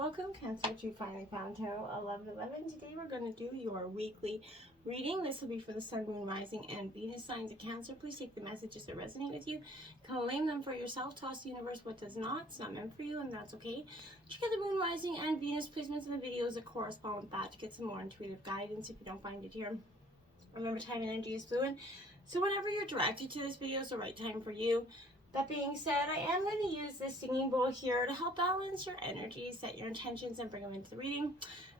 Welcome, Cancer, to Finally Found Tarot 1111. Today we're going to do your weekly reading. This will be for the Sun, Moon, Rising, and Venus signs of Cancer. Please take the messages that resonate with you. Claim them for yourself. Toss the universe what does not. It's not meant for you, and that's okay. Check out the Moon, Rising, and Venus placements in the videos that correspond with that to get some more intuitive guidance if you don't find it here. Remember, time and energy is fluid. So whenever you're directed to this video is the right time for you. That being said, I am going to use this singing bowl here to help balance your energy, set your intentions, and bring them into the reading.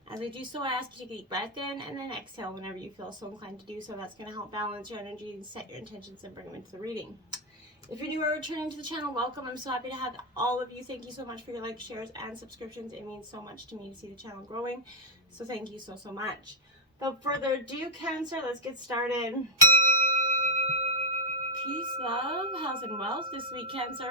As I do so, I ask you to take a deep breath in and then exhale whenever you feel so inclined to do so. That's going to help balance your energy and set your intentions and bring them into the reading. If you're new or returning to the channel, welcome. I'm so happy to have all of you. Thank you so much for your likes, shares, and subscriptions. It means so much to me to see the channel growing. So thank you so much. Without further ado, Cancer, let's get started. Peace, love, health, and wealth this week, Cancer.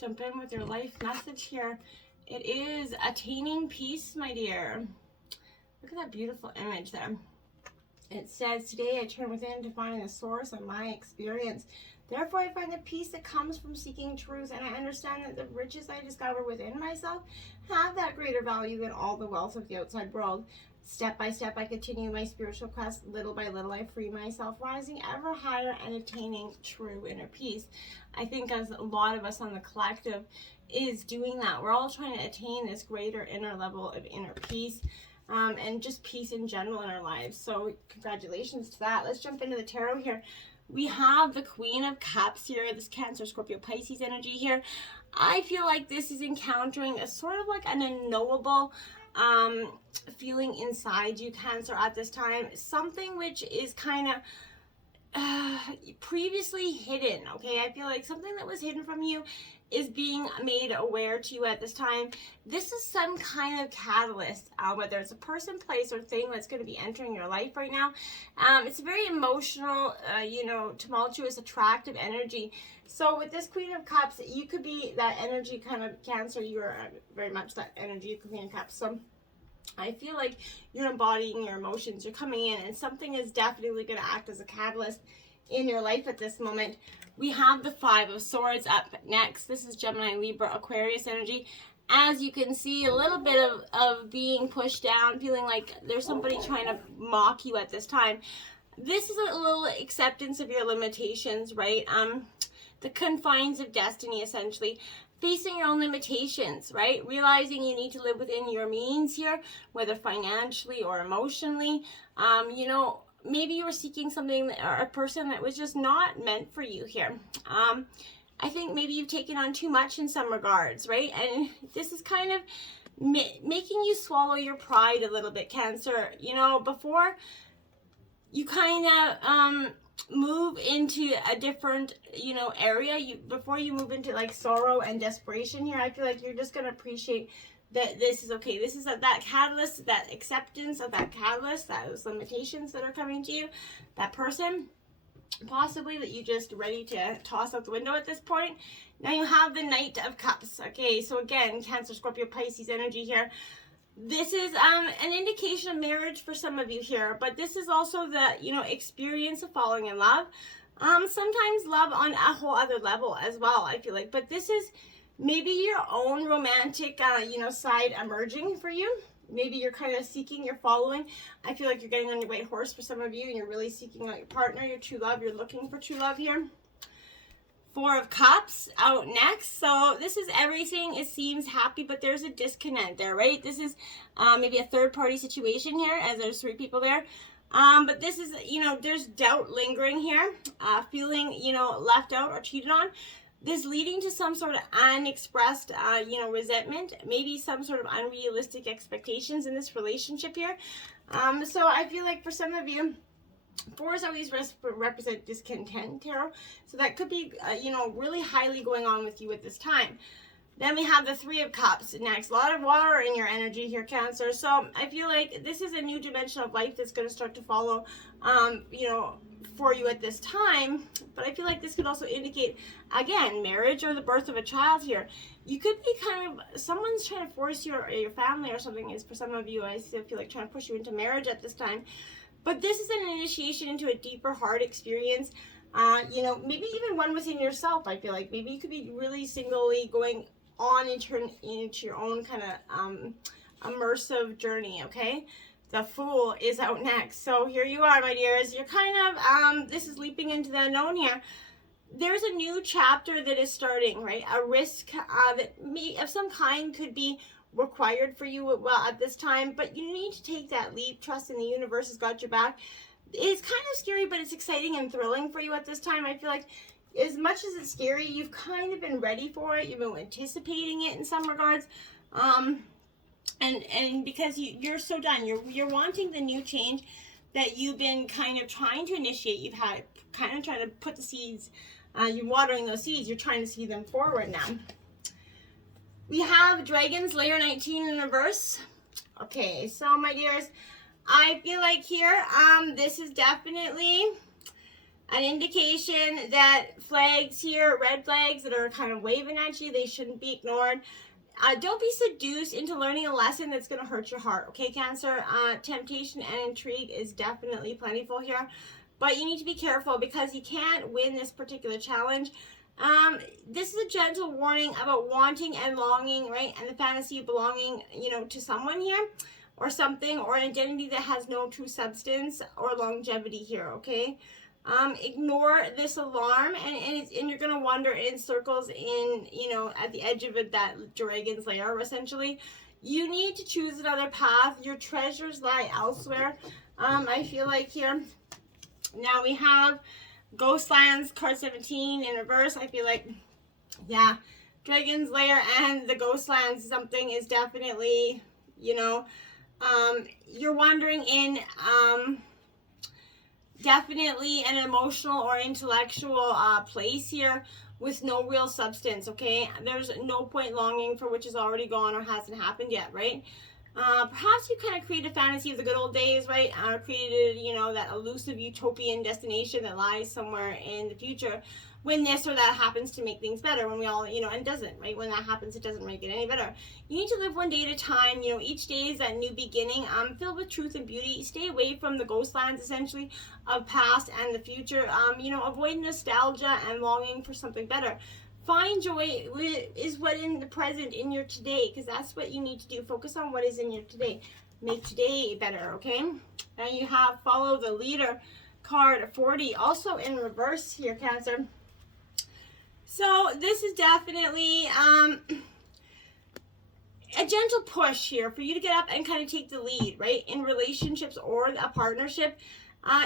Jump in with your life message here. It is attaining peace, my dear. Look at that beautiful image there. It says, today I turn within to find the source of my experience. Therefore, I find the peace that comes from seeking truth, and I understand that the riches I discover within myself have that greater value than all the wealth of the outside world. Step by step, I continue my spiritual quest. Little by little, I free myself, rising ever higher and attaining true inner peace. I think as a lot of us on the collective is doing that, we're all trying to attain this greater inner level of inner peace and just peace in general in our lives. So congratulations to that. Let's jump into the tarot here. We have the Queen of Cups here, this Cancer, Scorpio, Pisces energy here. I feel like this is encountering a sort of like an unknowable feeling inside you, Cancer, at this time. Something which is kind of previously hidden, okay? I feel like something that was hidden from you is being made aware to you at this time. This is some kind of catalyst, whether it's a person, place, or thing that's going to be entering your life right now. It's a very emotional, tumultuous, attractive energy. So with this Queen of Cups, you could be that energy kind of, Cancer. You are very much that energy of Queen of Cups. So I feel like you're embodying your emotions. You're coming in, and something is definitely going to act as a catalyst in your life at this moment. We have the Five of Swords up next. This is Gemini, Libra, Aquarius energy. As you can see, a little bit of being pushed down, feeling like there's somebody trying to mock you at this time. This is a little acceptance of your limitations, right? The confines of destiny, essentially. Facing your own limitations, right? Realizing you need to live within your means here, whether financially or emotionally. Maybe you were seeking something or a person that was just not meant for you here. I think maybe you've taken on too much in some regards, right? And this is kind of making you swallow your pride a little bit, Cancer. Before you kind of move into a different area, before you move into like sorrow and desperation here, I feel like you're just going to appreciate that this is okay. This is that catalyst, that acceptance of that catalyst, those limitations that are coming to you, that person possibly that you just ready to toss out the window at this point. Now you have the Knight of Cups. Okay, so again, Cancer, Scorpio, Pisces energy here. This is an indication of marriage for some of you here, but this is also the experience of falling in love. Sometimes love on a whole other level as well, I feel like. But this is maybe your own romantic side emerging for you. Maybe you're kind of seeking, you're following. I feel like you're getting on your white horse for some of you, and you're really seeking out your partner, your true love. You're looking for true love here. Four of Cups out next. So this is everything. It seems happy, but there's a disconnect there, right? This is maybe a third party situation here, as there's three people there. But this is, there's doubt lingering here, feeling, left out or cheated on. This leading to some sort of unexpressed, resentment, maybe some sort of unrealistic expectations in this relationship here. So I feel like for some of you, fours always represent discontent, tarot. So that could be, really highly going on with you at this time. Then we have the Three of Cups next. A lot of water in your energy here, Cancer. So I feel like this is a new dimension of life that's going to start to follow, for you at this time. But I feel like this could also indicate, again, marriage or the birth of a child here. You could be kind of, someone's trying to force you, or your family or something is, for some of you, I still feel like trying to push you into marriage at this time. But this is an initiation into a deeper heart experience. You know, maybe even one within yourself. I feel like maybe you could be really singly going on into your own kind of immersive journey, okay? The Fool is out next. So here you are, my dears. You're kind of, this is leaping into the unknown here. There's a new chapter that is starting, right? A risk that of some kind could be required for you at this time, but you need to take that leap. Trust in the universe has got your back. It's kind of scary, but it's exciting and thrilling for you at this time. I feel like as much as it's scary, you've kind of been ready for it. You've been anticipating it in some regards. And because you're so done, you're wanting the new change that you've been kind of trying to initiate. You've had kind of trying to put the seeds, you're watering those seeds. You're trying to see them forward now. We have Dragons, layer 19 in reverse. Okay, so my dears, I feel like here, this is definitely an indication that flags here, red flags that are kind of waving at you, they shouldn't be ignored. Don't be seduced into learning a lesson that's going to hurt your heart, okay, Cancer? Temptation and intrigue is definitely plentiful here, but you need to be careful because you can't win this particular challenge. This is a gentle warning about wanting and longing, right? And the fantasy of belonging, you know, to someone here or something, or an identity that has no true substance or longevity here, okay? Ignore this alarm, and you're gonna wander in circles in, you know, at the edge of that dragon's lair, essentially. You need to choose another path. Your treasures lie elsewhere. I feel like here. Now we have Ghostlands, card 17 in reverse. I feel like, yeah, Dragon's Lair and the Ghostlands, something is definitely, you know, you're wandering in, definitely an emotional or intellectual place here with no real substance, okay? There's no point longing for which is already gone or hasn't happened yet, right? Perhaps you kind of create a fantasy of the good old days, right? Created, you know, that elusive utopian destination that lies somewhere in the future when this or that happens to make things better, when we all, you know, and doesn't, right? When that happens, it doesn't make it any better. You need to live one day at a time. You know, each day is that new beginning, filled with truth and beauty. Stay away from the ghostlands, essentially, of past and the future. You know, avoid nostalgia and longing for something better. Find joy is what in the present, in your today, because that's what you need to do. Focus on what is in your today. Make today better, okay? Now you have Follow the Leader, card 40, also in reverse here, Cancer. So this is definitely a gentle push here for you to get up and kind of take the lead, right? In relationships or a partnership.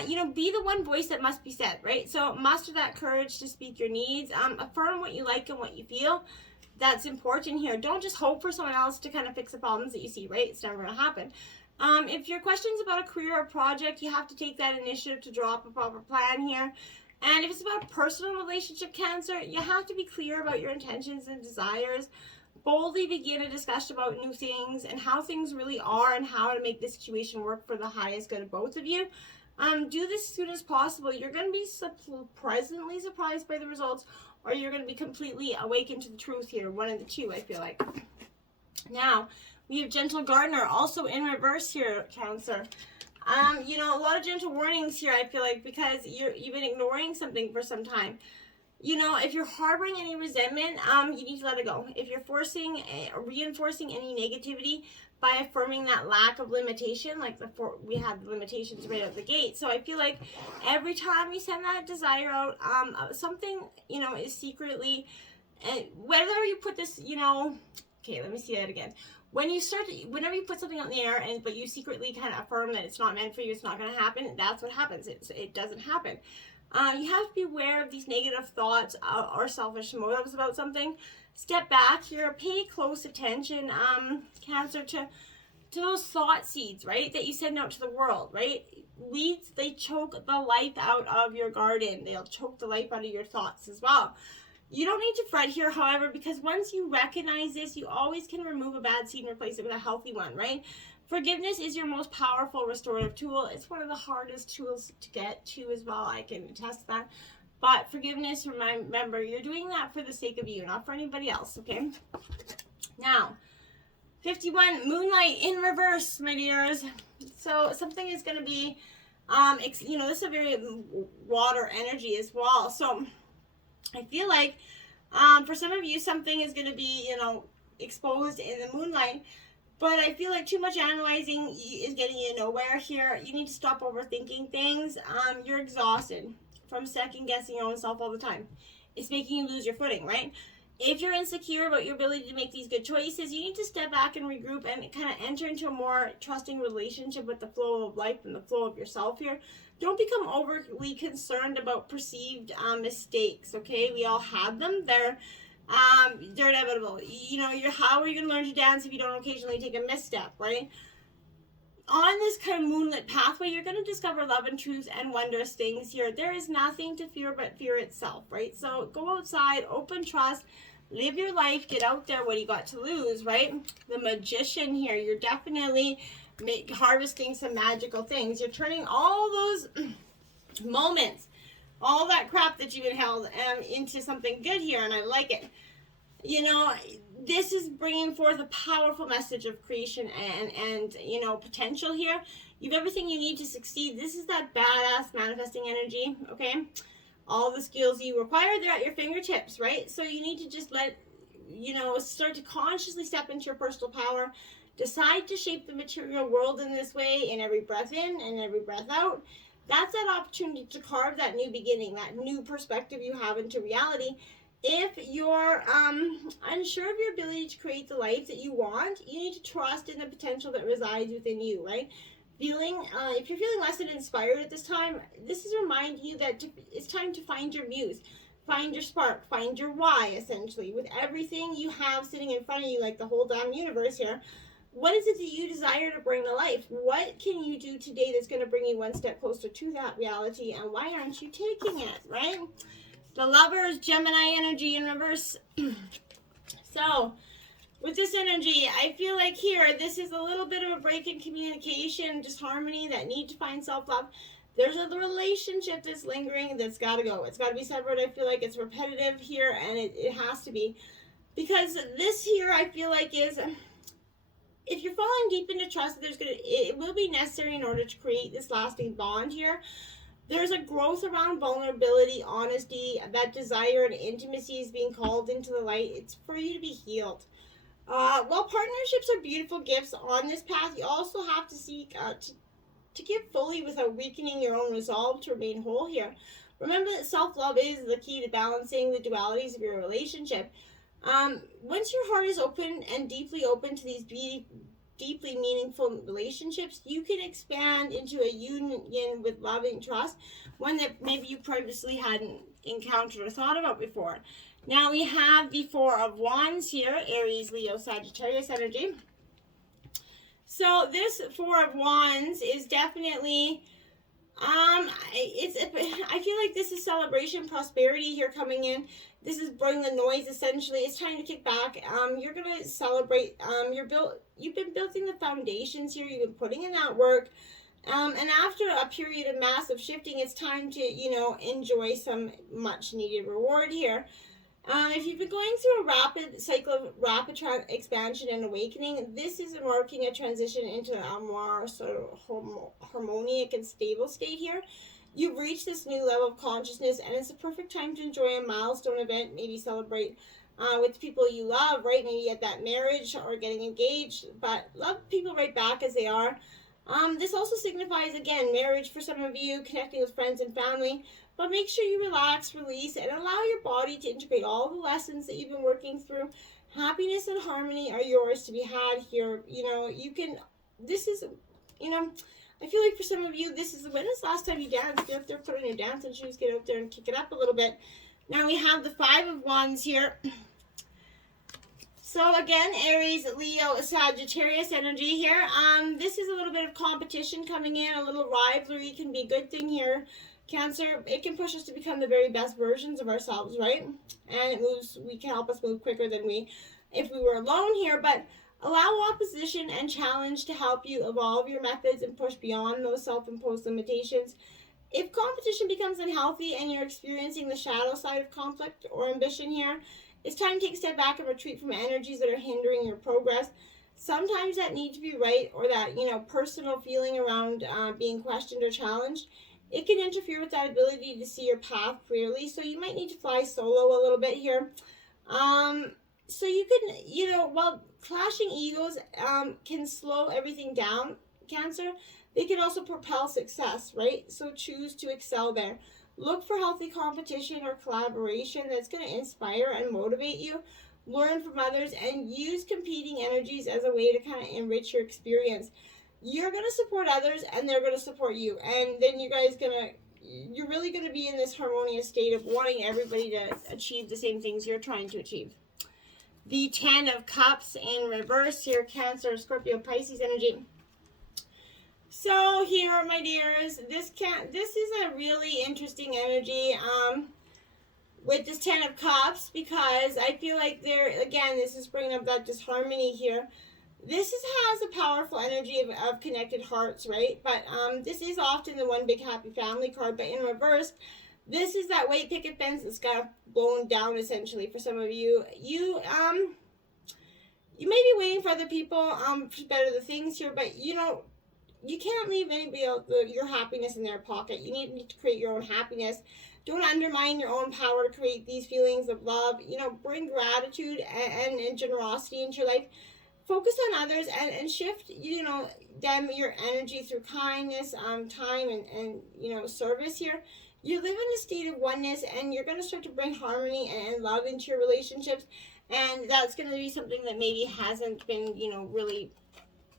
You know, be the one voice that must be said, right? So muster that courage to speak your needs. Affirm what you like and what you feel. That's important here. Don't just hope for someone else to kind of fix the problems that you see, right? It's never going to happen. If your question's about a career or project, you have to take that initiative to draw up a proper plan here. And if it's about a personal relationship, Cancer, you have to be clear about your intentions and desires. Boldly begin a discussion about new things and how things really are and how to make the situation work for the highest good of both of you. Do this as soon as possible. You're going to be pleasantly surprised by the results, or you're going to be completely awakened to the truth here. One of the two, I feel like. Now, we have Gentle Gardener, also in reverse here, Cancer. You know, a lot of gentle warnings here, I feel like, because you've been ignoring something for some time. You know, if you're harboring any resentment, you need to let it go. If you're reinforcing any negativity by affirming that lack of limitation, like we had the limitations right out the gate. So I feel like every time you send that desire out, something, you know, is secretly, whether you put this, you know, okay, let me see that again. Whenever you put something out in the air, but you secretly kind of affirm that it's not meant for you, it's not going to happen, that's what happens. It doesn't happen. You have to be aware of these negative thoughts or selfish motives about something. Step back here, pay close attention, Cancer, to those thought seeds, right, that you send out to the world, right? Weeds, they choke the life out of your garden. They'll choke the life out of your thoughts as well. You don't need to fret here, however, because once you recognize this, you always can remove a bad seed and replace it with a healthy one, right? Forgiveness is your most powerful restorative tool. It's one of the hardest tools to get to as well. I can attest to that. But forgiveness, remember, you're doing that for the sake of you, not for anybody else, okay? Now, 51, Moonlight in reverse, my dears. So something is going to be You know, this is a very water energy as well. So I feel like for some of you, something is going to be, you know, exposed in the moonlight. But I feel like too much analyzing is getting you nowhere here. You need to stop overthinking things. You're exhausted from second guessing your own self all the time. It's making you lose your footing, right? If you're insecure about your ability to make these good choices, you need to step back and regroup and kind of enter into a more trusting relationship with the flow of life and the flow of yourself here. Don't become overly concerned about perceived mistakes, okay? We all have them. They're inevitable. You know, how are you going to learn to dance if you don't occasionally take a misstep, right? On this kind of moonlit pathway, you're going to discover love and truth and wondrous things here. There is nothing to fear but fear itself, right? So go outside, open trust, live your life, get out there. What do you got to lose, right? The Magician here, you're definitely harvesting some magical things. You're turning all those moments, all that crap that you've been held into something good here, and I like it. You know, this is bringing forth a powerful message of creation and you know, potential here. You have everything you need to succeed. This is that badass manifesting energy, okay? All the skills you require, they're at your fingertips, right? So you need to just start to consciously step into your personal power. Decide to shape the material world in this way, in every breath in and every breath out. That's that opportunity to carve that new beginning, that new perspective you have into reality. If you're unsure of your ability to create the life that you want, you need to trust in the potential that resides within you, right? If you're feeling less than inspired at this time, this is reminding you that it's time to find your muse, find your spark, find your why, essentially. With everything you have sitting in front of you, like the whole damn universe here, what is it that you desire to bring to life? What can you do today that's going to bring you one step closer to that reality, and why aren't you taking it, right? The Lovers, Gemini energy in reverse. So, with this energy, I feel like here, this is a little bit of a break in communication, disharmony, that need to find self-love. There's a relationship that's lingering that's got to go. It's got to be severed. I feel like it's repetitive here, and it has to be. Because this here, I feel like is, if you're falling deep into trust, it will be necessary in order to create this lasting bond here. There's a growth around vulnerability, honesty, that desire and intimacy is being called into the light. It's for you to be healed. While partnerships are beautiful gifts on this path, you also have to seek to give fully without weakening your own resolve to remain whole here. Remember that self-love is the key to balancing the dualities of your relationship. Once your heart is open and deeply open to these deeply meaningful relationships, you can expand into a union with loving trust, one that maybe you previously hadn't encountered or thought about before. Now we have the Four of Wands here, Aries, Leo, Sagittarius energy. So this Four of Wands is definitely, I feel like this is celebration, prosperity here coming in. This is bring the noise, essentially. It's time to kick back. You're going to celebrate. You've been building the foundations here. You've been putting in that work. And after a period of massive shifting, it's time to, enjoy some much needed reward here. If you've been going through a rapid cycle of rapid expansion and awakening, this is marking a transition into a more sort of harmonic and stable state here. You've reached this new level of consciousness, and it's a perfect time to enjoy a milestone event, maybe celebrate with people you love, right? Maybe at that marriage or getting engaged, but love people right back as they are. This also signifies, again, marriage for some of you, connecting with friends and family, but make sure you relax, release, and allow your body to integrate all the lessons that you've been working through. Happiness and harmony are yours to be had here. I feel like for some of you, when is the last time you danced? Get up there, put on your dancing shoes, get out there and kick it up a little bit. Now we have the Five of Wands here. So again, Aries, Leo, Sagittarius energy here. This is a little bit of competition coming in, a little rivalry can be a good thing here. Cancer, it can push us to become the very best versions of ourselves, right? And we can help us move quicker than if we were alone here, but allow opposition and challenge to help you evolve your methods and push beyond those self-imposed limitations. If competition becomes unhealthy and you're experiencing the shadow side of conflict or ambition here, it's time to take a step back and retreat from energies that are hindering your progress. Sometimes that need to be right, or that, personal feeling around being questioned or challenged, it can interfere with that ability to see your path clearly. So you might need to fly solo a little bit here. So you can, while clashing egos can slow everything down, Cancer, they can also propel success, right? So choose to excel there. Look for healthy competition or collaboration that's going to inspire and motivate you. Learn from others and use competing energies as a way to kind of enrich your experience. You're going to support others and they're going to support you. And then you're really going to be in this harmonious state of wanting everybody to achieve the same things you're trying to achieve. The 10 of Cups in reverse here, Cancer, Scorpio, Pisces energy. So here, my dears, this is a really interesting energy with this 10 of Cups, because I feel like this is bringing up that disharmony here. This has a powerful energy of connected hearts, right? But this is often the one big happy family card, but in reverse, this is that white picket fence that's got blown down, essentially, for some of you. You may be waiting for other people to better the things here, but you can't leave anybody else your happiness in their pocket. You need to create your own happiness. Don't undermine your own power to create these feelings of love. Bring gratitude and generosity into your life. Focus on others and shift, your energy through kindness, time, and service here. You live in a state of oneness, and you're going to start to bring harmony and love into your relationships. And that's going to be something that maybe hasn't been, really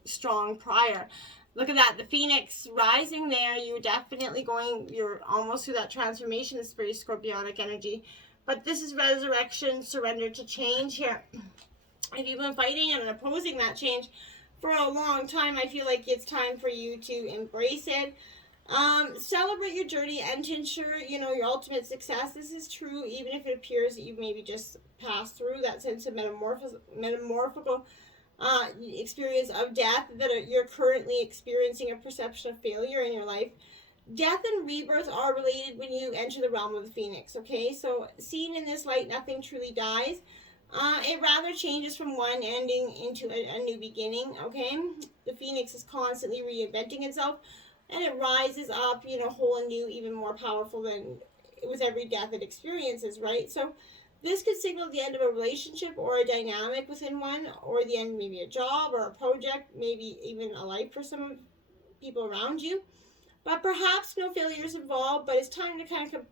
strong prior. Look at that, the Phoenix rising there. You're almost through that transformation. It's very Scorpionic energy. But this is resurrection, surrender to change here. If you've been fighting and opposing that change for a long time, I feel like it's time for you to embrace it. Celebrate your journey and to ensure, your ultimate success. This is true even if it appears that you've maybe just passed through that sense of metamorphical experience of death, that you're currently experiencing a perception of failure in your life. Death and rebirth are related when you enter the realm of the Phoenix, okay? So seen in this light, nothing truly dies. It rather changes from one ending into a new beginning, okay? The Phoenix is constantly reinventing itself, and it rises up, whole and new, even more powerful than with every death it experiences, right? So this could signal the end of a relationship or a dynamic within one, or the end of maybe a job or a project, maybe even a life for some people around you. But perhaps no failures involved, but it's time to kind of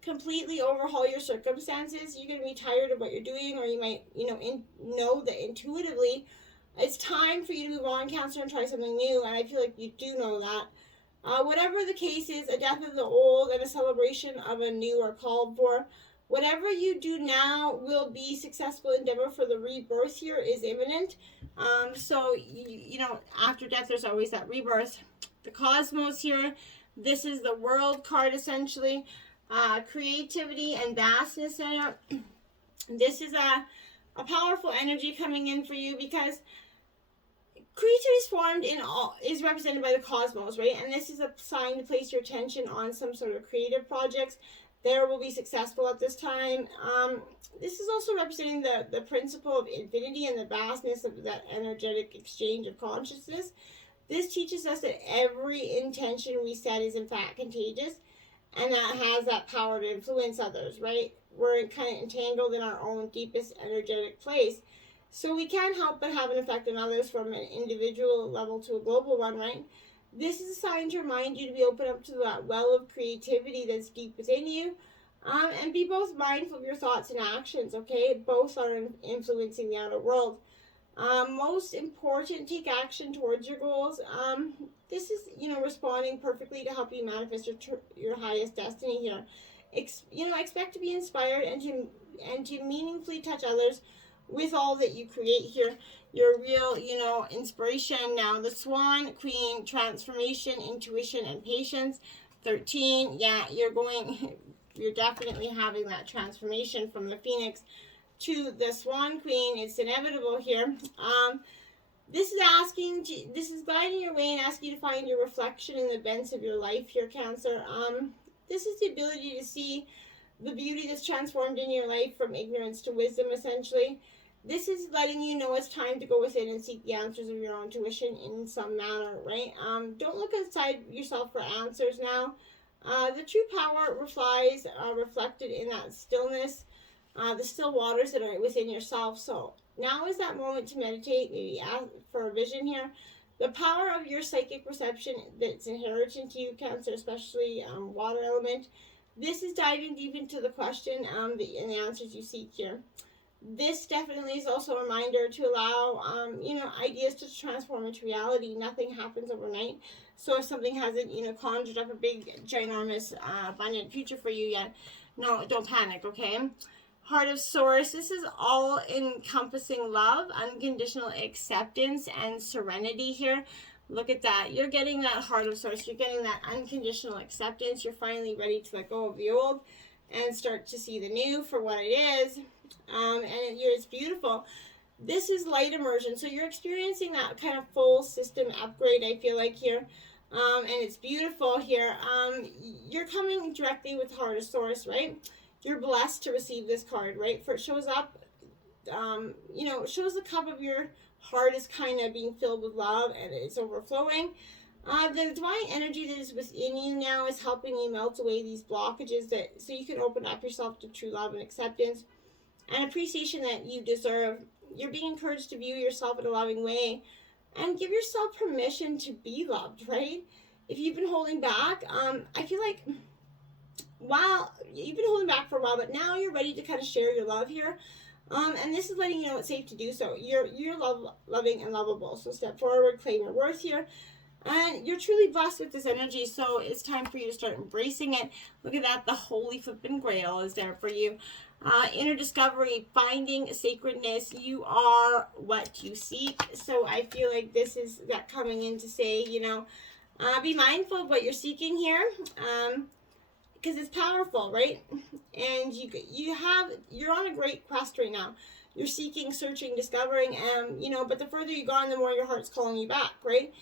completely overhaul your circumstances. You're going to be tired of what you're doing, or you might, know that intuitively it's time for you to move on, Cancer, and try something new. And I feel like you do know that. Whatever the case is, a death of the old and a celebration of a new are called for. Whatever you do now will be successful endeavor, for the rebirth here is imminent. So, after death, there's always that rebirth. The Cosmos here, this is the World card, essentially. Creativity and vastness center. This is a powerful energy coming in for you, because creativity is represented by the Cosmos, right? And this is a sign to place your attention on some sort of creative projects. There will be successful at this time. This is also representing the principle of infinity and the vastness of that energetic exchange of consciousness. This teaches us that every intention we set is in fact contagious, and that has that power to influence others, right? We're kind of entangled in our own deepest energetic place. So we can't help but have an effect on others, from an individual level to a global one, right? This is a sign to remind you to be open up to that well of creativity that's deep within you. And be both mindful of your thoughts and actions, okay? Both are influencing the outer world. Most important, take action towards your goals. This is, responding perfectly to help you manifest your highest destiny here. Expect to be inspired and to meaningfully touch others with all that you create here. Your real, inspiration. Now, the Swan, Queen, transformation, intuition, and patience. 13, yeah, you're definitely having that transformation from the Phoenix to the Swan Queen. It's inevitable here. This is guiding your way and asking you to find your reflection in the events of your life here, Cancer. This is the ability to see the beauty that's transformed in your life from ignorance to wisdom, essentially. This is letting you know it's time to go within and seek the answers of your own intuition in some manner, right? Don't look outside yourself for answers now. The true power reflects reflected in that stillness, the still waters that are within yourself. So now is that moment to meditate, maybe ask for a vision here. The power of your psychic perception that's inherent into you, Cancer, especially water element. This is diving deep into the question and the answers you seek here. This definitely is also a reminder to allow, ideas to transform into reality. Nothing happens overnight. So if something hasn't, conjured up a big, ginormous, abundant future for you yet, no, don't panic, okay? Heart of Source, this is all encompassing love, unconditional acceptance, and serenity here. Look at that. You're getting that Heart of Source. You're getting that unconditional acceptance. You're finally ready to let go of the old and start to see the new for what it is. And it's beautiful. This is light immersion. So you're experiencing that kind of full system upgrade, I feel like, here. And it's beautiful here. You're coming directly with Heart of Source, right? You're blessed to receive this card, right? For it shows up, it shows the cup of your heart is kind of being filled with love and it's overflowing. The divine energy that is within you now is helping you melt away these blockages so you can open up yourself to true love and acceptance and appreciation that you deserve. You're being encouraged to view yourself in a loving way and give yourself permission to be loved, right? If you've been holding back, I feel like, wow, you've been holding back for a while, but now you're ready to kind of share your love here. And this is letting you know it's safe to do so. You're loving and lovable. So step forward, claim your worth here. And you're truly blessed with this energy, so it's time for you to start embracing it. Look at that. The Holy Flippin' Grail is there for you. Inner discovery, finding sacredness. You are what you seek. So I feel like this is that coming in to say, be mindful of what you're seeking here. Because it's powerful, right? And you're on a great quest right now. You're seeking, searching, discovering, but the further you go on, the more your heart's calling you back, right?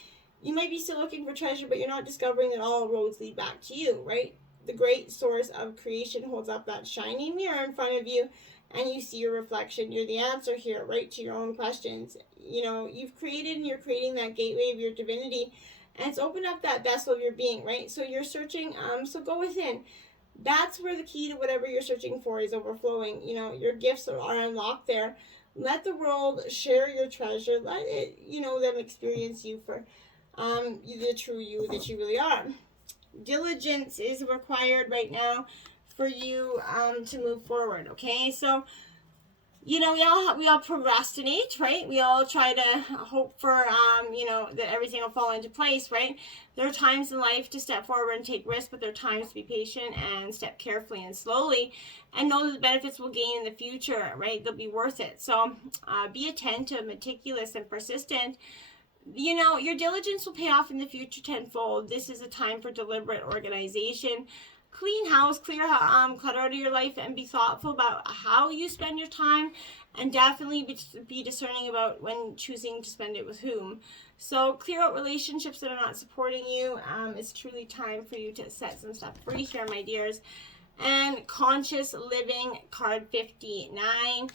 You might be still looking for treasure, but you're not discovering that all roads lead back to you, right? The great source of creation holds up that shiny mirror in front of you, and you see your reflection. You're the answer here, right, to your own questions. You've created and you're creating that gateway of your divinity, and it's opened up that vessel of your being, right? So you're searching, so go within. That's where the key to whatever you're searching for is overflowing. Your gifts are unlocked there. Let the world share your treasure. Let it, them experience you for the true you that you really are. Diligence is required right now for you to move forward, okay? So, we all procrastinate, right? We all try to hope for, that everything will fall into place, right? There are times in life to step forward and take risks, but there are times to be patient and step carefully and slowly and know that the benefits we'll gain in the future, right? They'll be worth it. So be attentive, meticulous, and persistent. Your diligence will pay off in the future tenfold. This is a time for deliberate organization. Clean house, clear clutter out of your life, and be thoughtful about how you spend your time, and definitely be discerning about when choosing to spend it with whom. So clear out relationships that are not supporting you. It's truly time for you to set some stuff free here, my dears. And conscious living, card 59.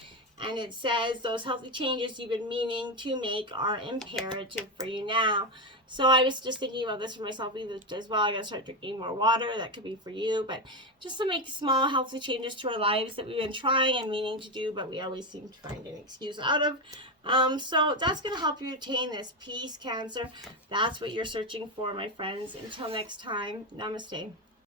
And it says those healthy changes you've been meaning to make are imperative for you now. So I was just thinking about this for myself as well. I got to start drinking more water. That could be for you. But just to make small healthy changes to our lives that we've been trying and meaning to do, but we always seem to find an excuse out of. So that's going to help you attain this peace, Cancer. That's what you're searching for, my friends. Until next time, namaste.